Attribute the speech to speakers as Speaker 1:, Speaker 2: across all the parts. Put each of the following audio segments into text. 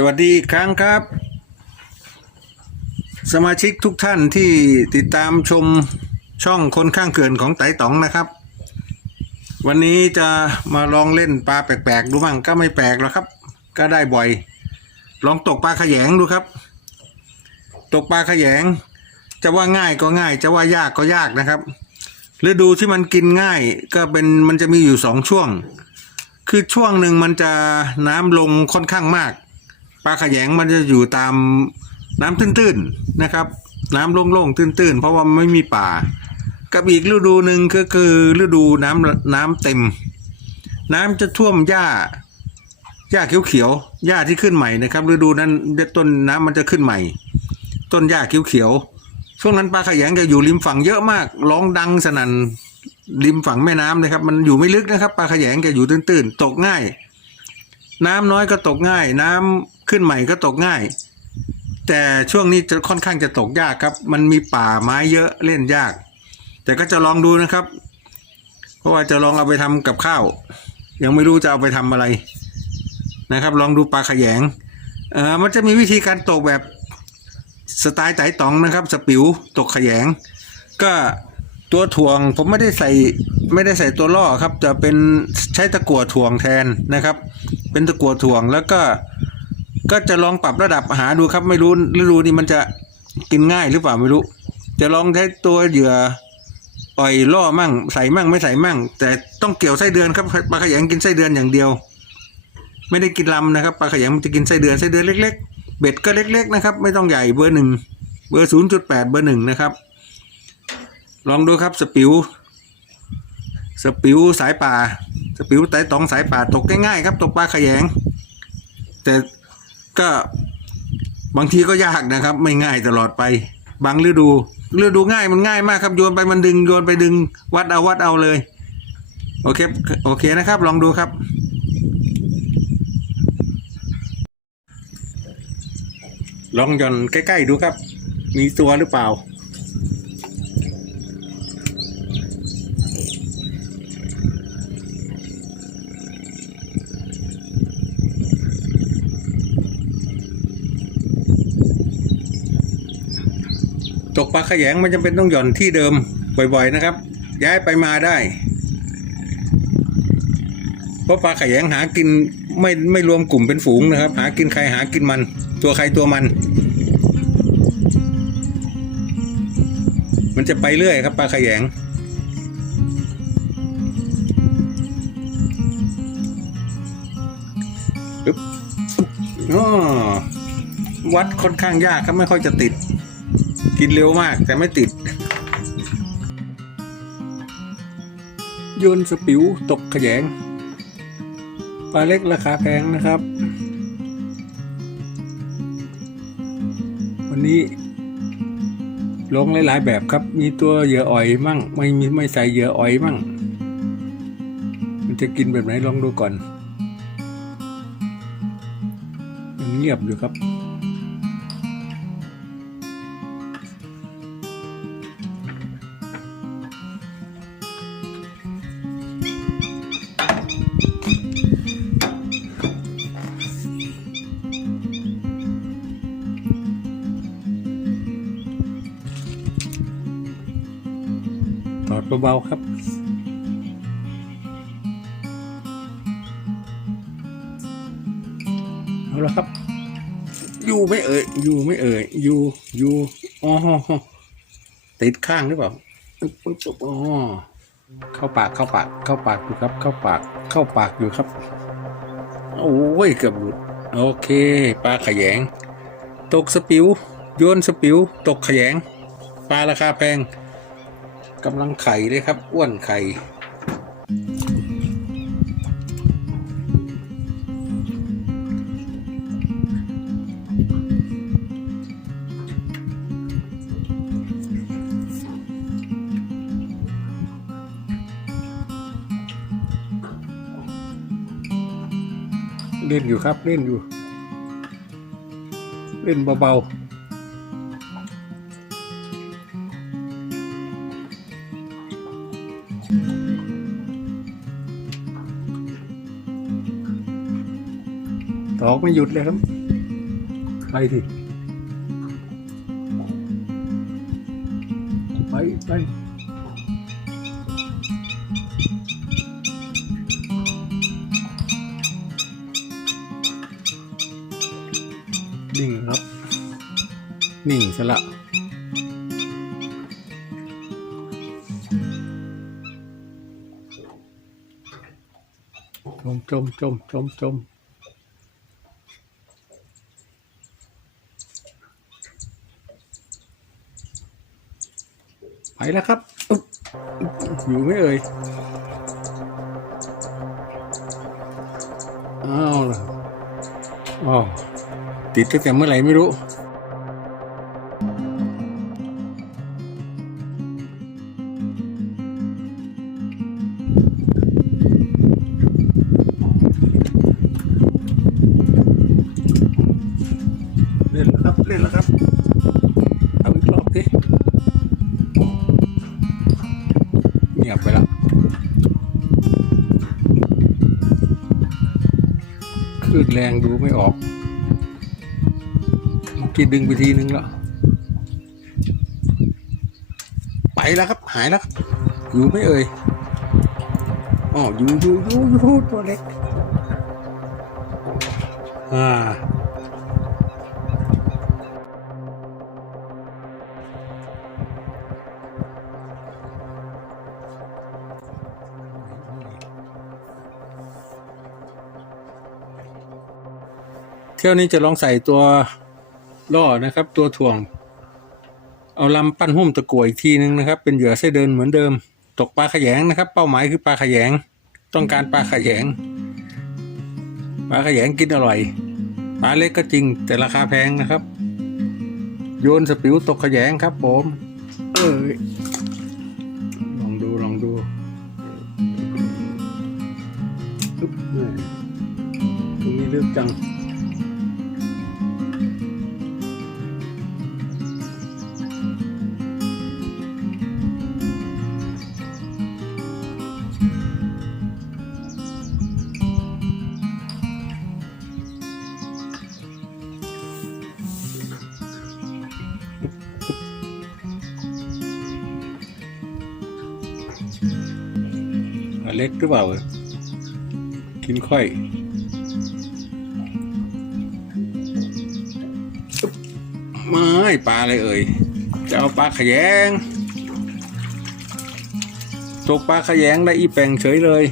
Speaker 1: สวัสดีอีกครั้งครับ สมาชิกทุกท่านที่ติดตามชมช่องคนข้างเขื่อนของไต่ต๋องนะครับ วันนี้จะมาลองเล่นปลาแปลกๆดูบ้างก็ไม่แปลกหรอกครับ ก็ได้บ่อย ลองตกปลาขยงดูครับ ตกปลาขยง จะว่าง่ายก็ง่าย จะว่ายากก็ยากนะครับฤดูที่มันกินง่ายก็เป็นมันจะมีอยู่สองช่วง คือช่วงหนึ่งมันจะน้ำลงค่อนข้างมาก ปลาขยงมันจะอยู่ตามน้ำตื้นๆนะครับ น้ำโล่งๆตื้นๆ เพราะว่าไม่มีป่า กับอีกฤดูหนึ่งก็คือฤดูน้ำน้ำเต็ม น้ำจะท่วมหญ้าหญ้าเขียวๆหญ้าที่ขึ้นใหม่นะครับ ฤดูนั้นต้นน้ำมันจะขึ้นใหม่ ต้นหญ้าเขียวๆช่วงนั้นปลาขยงจะอยู่ริมฝั่งเยอะมากร้องดังสนั่นริมฝั่งแม่น้ำนะครับ มันอยู่ไม่ลึกนะครับปลาขยงแกอยู่ตื้นๆ ตกง่าย น้ำน้อยก็ตกง่ายน้ำ ขึ้นใหม่ก็ตกง่าย แต่ช่วงนี้จะค่อนข้างจะตกยากครับ มันมีป่าไม้เยอะเล่นยาก แต่ก็จะลองดูนะครับ เพราะว่าจะลองเอาไปทำกับข้าว ยังไม่รู้จะเอาไปทำอะไรนะครับ ลองดูปลาขยงเออมันจะมีวิธีการตกแบบสไตล์ไต่ตองนะครับ สปิวตกขยง ก็ตัวถ่วงผมไม่ได้ใส่ไม่ได้ใส่ตัวล่อครับ จะเป็นใช้ตะกั่วถ่วงแทนนะครับ เป็นตะกั่วถ่วงแล้วก็ ก็จะลองปรับระดับหาดูครับ ไม่รู้ฤดูนี้มันจะกินง่ายหรือเปล่าไม่รู้ จะลองใช้ตัวเหยื่อปล่อยล่อมั่ง ใส่มั่งไม่ใส่มั่ง แต่ต้องเกี่ยวไส้เดือนครับปลาขยงกินไส้เดือนอย่างเดียว ไม่ได้กินลำนะครับปลาขยงมันจะกินไส้เดือนไส้เดือนเล็ก ๆ เบ็ดก็เล็ก ๆ นะครับ ไม่ต้องใหญ่เบอร์หนึ่งเบอร์ศูนย์จุดแปดเบอร์หนึ่งนะครับ ลองดูครับสปิวสปิวสายป่าสปิวไต่ตองสายป่าตกง่ายๆครับตกปลาขยงแต่ ก็บางทีก็ยากนะครับ ไม่ง่ายตลอดไป บางฤดูฤดูง่ายมันง่ายมากครับโยนไปมันดึงโยนไปดึงวัดเอาวัดเอาเลย โอเคโอเคนะครับ ลองดูครับลองย่อนใกล้ ๆ ดูครับ มีตัวหรือเปล่า ตกปลาขยงมันจำเป็นต้องหย่อนที่เดิมบ่อยๆนะครับ ย้ายไปมาได้ เพราะปลาขยงหากินไม่ไม่รวมกลุ่มเป็นฝูงนะครับ หากินใครหากินมัน ตัวใครตัวมัน มันจะไปเรื่อยครับปลาขยงอ๋อวัดค่อนข้างยากครับไม่ค่อยจะติด กินเร็วมากแต่ไม่ติด โยนสปิวตกขยงปลาเล็กราคาแพงนะครับ วันนี้ลงหลายๆแบบครับ มีตัวเหยื่ออ่อยมั่ง ไม่มีไม่ใส่เหยื่ออ่อยมั่ง มันจะกินแบบไหนลองดูก่อนยังเงียบอยู่ครับ ตอดเบาๆครับเอาละครับ อยู่ไม่เอ่ยอยู่ไม่เอ่ยอยู่อยู่อ๋อติดข้างหรือเปล่าปึ๊บปึ๊บปึ๊บอ๋อเข้าปากเข้าปากเข้าปากอยู่ครับ เข้าปากเข้าปากอยู่ครับโอ้ยเกือบหลุดโอเคปลาขยง ตกสปิวโยนสปิว ตกขยงปลาราคาแพง กำลังไข่เลยครับ อ้วนไข่เล่นอยู่ครับ เล่นอยู่ เล่นเบาๆ ตอกไม่หยุดเลยครับ ไปดิไปไปนิ่งครับ นิ่งซะละ จมจมจมจมจมไปแล้วครับ อยู่ไม่เอ่ยอ้าวอ๋อติดตั้งแต่เมื่อไหร่ไม่รู้ แรงดูไม่ออกเมื่อกี้ดึงไปทีนึงแล้ว ไปแล้วครับ หายแล้วครับอยู่ไม่เอ่ยอ๋ออยู่อยู่อยู่อยู่ตัวเล็ก อ่า ที่ยวนี้จะลองใส่ตัวล่อนะครับ ตัวถ่วง เอาลำปั้นหุ้มตะกั่วอีกทีนึงนะครับ เป็นเหยื่อไส้เดินเหมือนเดิม ตกปลาขยงนะครับ เป้าหมายคือปลาขยง ต้องการปลาขยงปลาขยงกินอร่อยปลาเล็กก็จริง แต่ราคาแพงนะครับ โยนสปิวตกขยงครับ ผมเอ้ยลองดูลองดูอึ๊บแม่ตรงนี้ลึกจัง เล็กหรือเปล่า กินค่อยไม่ปลาอะไรเอ่ยจะเอาปลาขยงตกปลาขยงได้อีแปงเฉยเลย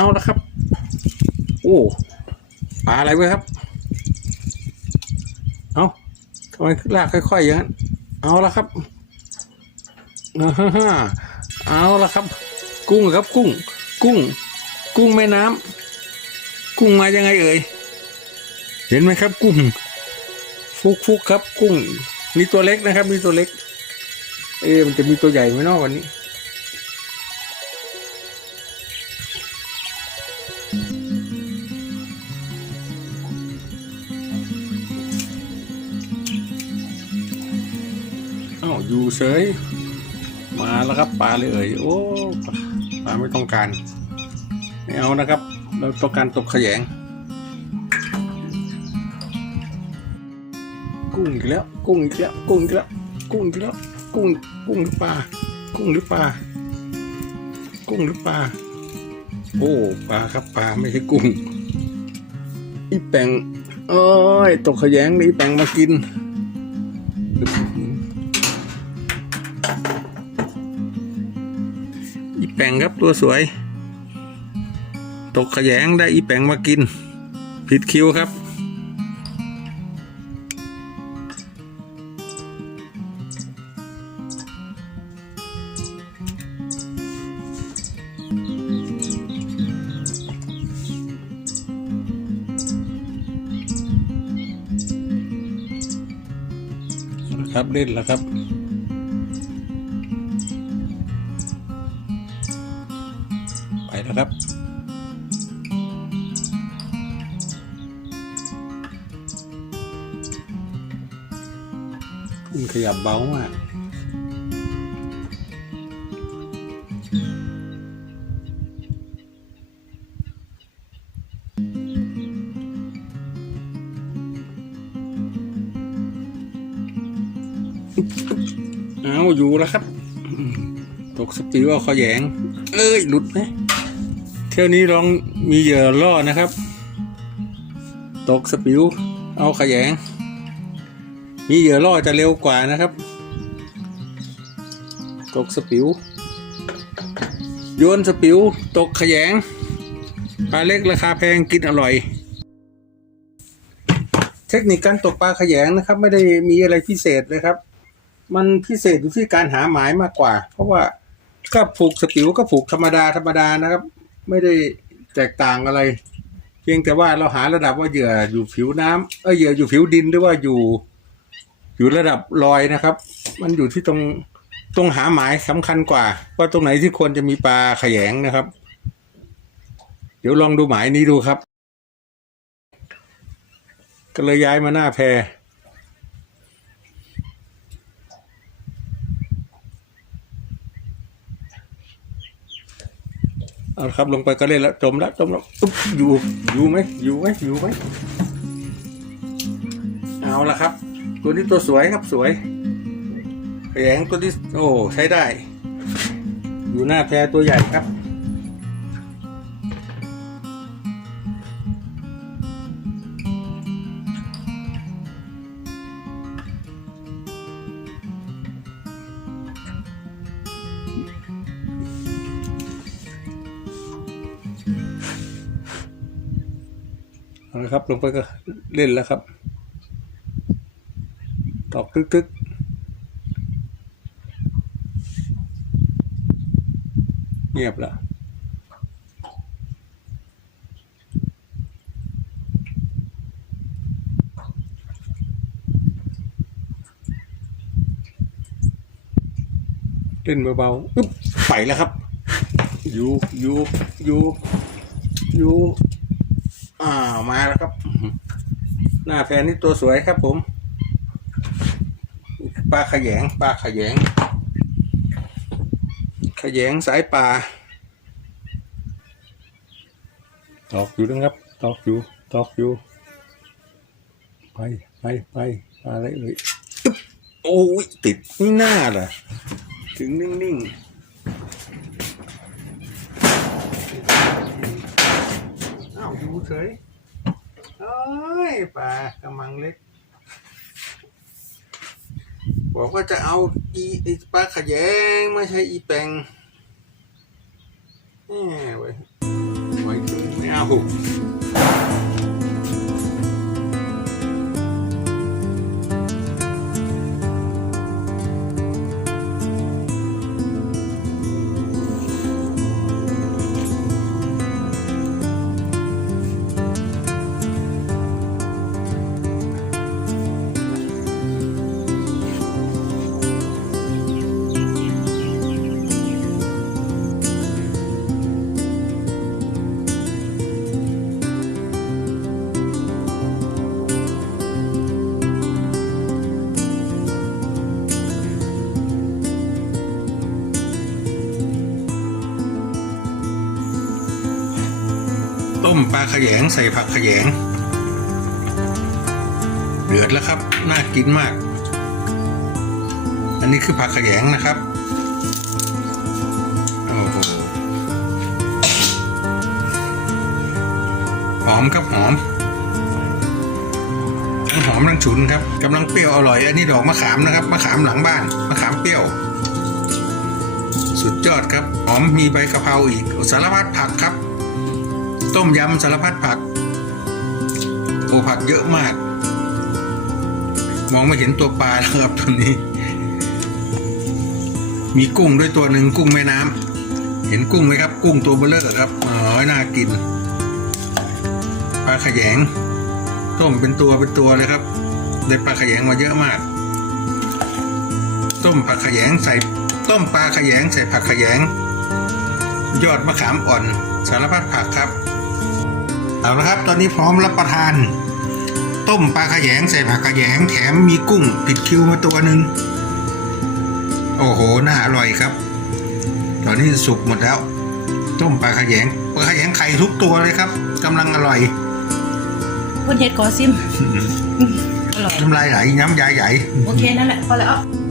Speaker 1: เอาแล้วครับ โอ้ปลาอะไรเว้ยครับ เอาทำไมลากค่อยๆอย่างนั้น เอาแล้วครับอ่าฮ่าเอาแล้วครับ กุ้งครับกุ้ง กุ้ง กุ้งแม่น้ำกุ้งมายังไงเอ่ย เห็นไหมครับ กุ้ง ฟุกฟุกครับ กุ้ง มีตัวเล็กนะครับ มีตัวเล็ก เอ๊มันจะมีตัวใหญ่ไหมนอกวันนี้ อยู่เฉย มาแล้วครับปลาเลยเอ่ยโอ้ปลาไม่ต้องการ ไม่เอานะครับ เราต้องการตกขยง กุ้งอีกแล้ว กุ้งอีกแล้ว กุ้งอีกแล้ว กุ้งอีกแล้ว กุ้ง กุ้งหรือปลา กุ้งหรือปลา กุ้งหรือปลา โอ้ปลาครับปลาไม่ใช่กุ้ง อีแปงโอ้ยตกขยงนี่อีแปงมากิน งครับตัวสวย ตกขยงได้อีแปงมากิน ผิดคิวครับ ครับเล่นแล้วครับ เบามากเอาอยู่แล้วครับ ตกสปิวเอาขอแยง เอ้ยหลุดไหมเที่ยวนี้ลองมีเหยื่อล่อนะครับ ตกสปิว เอาขยง มีเหยื่อล่อจะเร็วกว่านะครับ ตกสปิวโยนสปิวตกขยงปลาเล็กราคาแพงกินอร่อย เทคนิคการตกปลาขยงนะครับ ไม่ได้มีอะไรพิเศษเลยครับ มันพิเศษอยู่ที่การหาหมายมากกว่า เพราะว่าก็ผูกสปิวก็ผูกธรรมดาธรรมดานะครับ ไม่ได้แตกต่างอะไร เพียงแต่ว่าเราหาระดับว่าเหยื่ออยู่ผิวน้ำเออเหยื่ออยู่ผิวดินหรือว่าอยู่ อยู่ระดับลอยนะครับ มันอยู่ที่ตรงตรงหาหมายสำคัญกว่า ว่าตรงไหนที่ควรจะมีปลาแขยงนะครับ เดี๋ยวลองดูหมายนี้ดูครับ ก็เลยย้ายมาหน้าแพเอาละครับลงไปก็เล่นแล้วจมแล้วจมแล้วอุ๊บอยู่อยู่ไหมอยู่ไหมอยู่ไหมเอาละครับ ตัวนี้ตัวสวยครับสวยแขยงตัวที่โอ้ใช้ได้ อยู่หน้าแพตัวใหญ่ครับเอาละครับลงไปก็เล่นแล้วครับ ตอกทึกๆเงียบแล้วเล่นเบาๆอึ๊บไปแล้วครับ ยูยูยูยูอ้ามาแล้วครับ หน้าแพนนี่ตัวสวยครับผม ปลาขยงปลาขยงขยงสายปลาตอกอยู่นะครับ ตอกอยู่ ตอกอยู่ ไปไปไปปลาอะไรเอ่ยอึ๊บโอ้ยติดไม่น่าล่ะ ถึงนิ่งๆอ้าวอยู่เฉยเอ้ยปลากำมังเล็ก บอกว่าจะเอาอีไอ้ปลาขยงไม่ใช่อีแปงแหมไว้ไว้ไม่เอา ปลาขยงใส่ผักขยงเดือดแล้วครับ น่ากินมาก อันนี้คือผักขยงนะครับ โอ้โห หอมครับหอม ทั้งหอมทั้งฉุนครับกำลังเปรี้ยวอร่อย อันนี้ดอกมะขามนะครับ มะขามหลังบ้าน มะขามเปรี้ยว สุดยอดครับ หอมมีใบกะเพราอีก สารพัดผักครับ ต้มยำสารพัดผักโอ้ผักเยอะมาก มองไม่เห็นตัวปลาแล้วครับตอนนี้ มีกุ้งด้วยตัวหนึ่งกุ้งแม่น้ำเห็นกุ้งไหมครับ กุ้งตัวเบลเลอร์ครับอ๋อน่ากินปลาขยงต้มเป็นตัวเป็นตัวเลยครับ ได้ปลาขยงมาเยอะมาก ต้มปลาขยงใส่ต้มปลาขยงใส่ผักขยง ยอดมะขามอ่อน สารพัดผักครับ เอาละครับ ตอนนี้พร้อมรับประทาน ต้มปลาขยงใส่ผักขยงแถมมีกุ้งติดคิวมาตัวหนึ่งโอ้โห น่าอร่อยครับ ตอนนี้สุกหมดแล้ว ต้มปลาขยงปลาขยงไข่ทุกตัวเลยครับกำลังอร่อย
Speaker 2: คุณเฮ็ดขอซิม อร่อย
Speaker 1: น้ำลายไหลย้ำยายใหญ่
Speaker 2: โอเค นั่นแหละพอแล้ว
Speaker 1: อ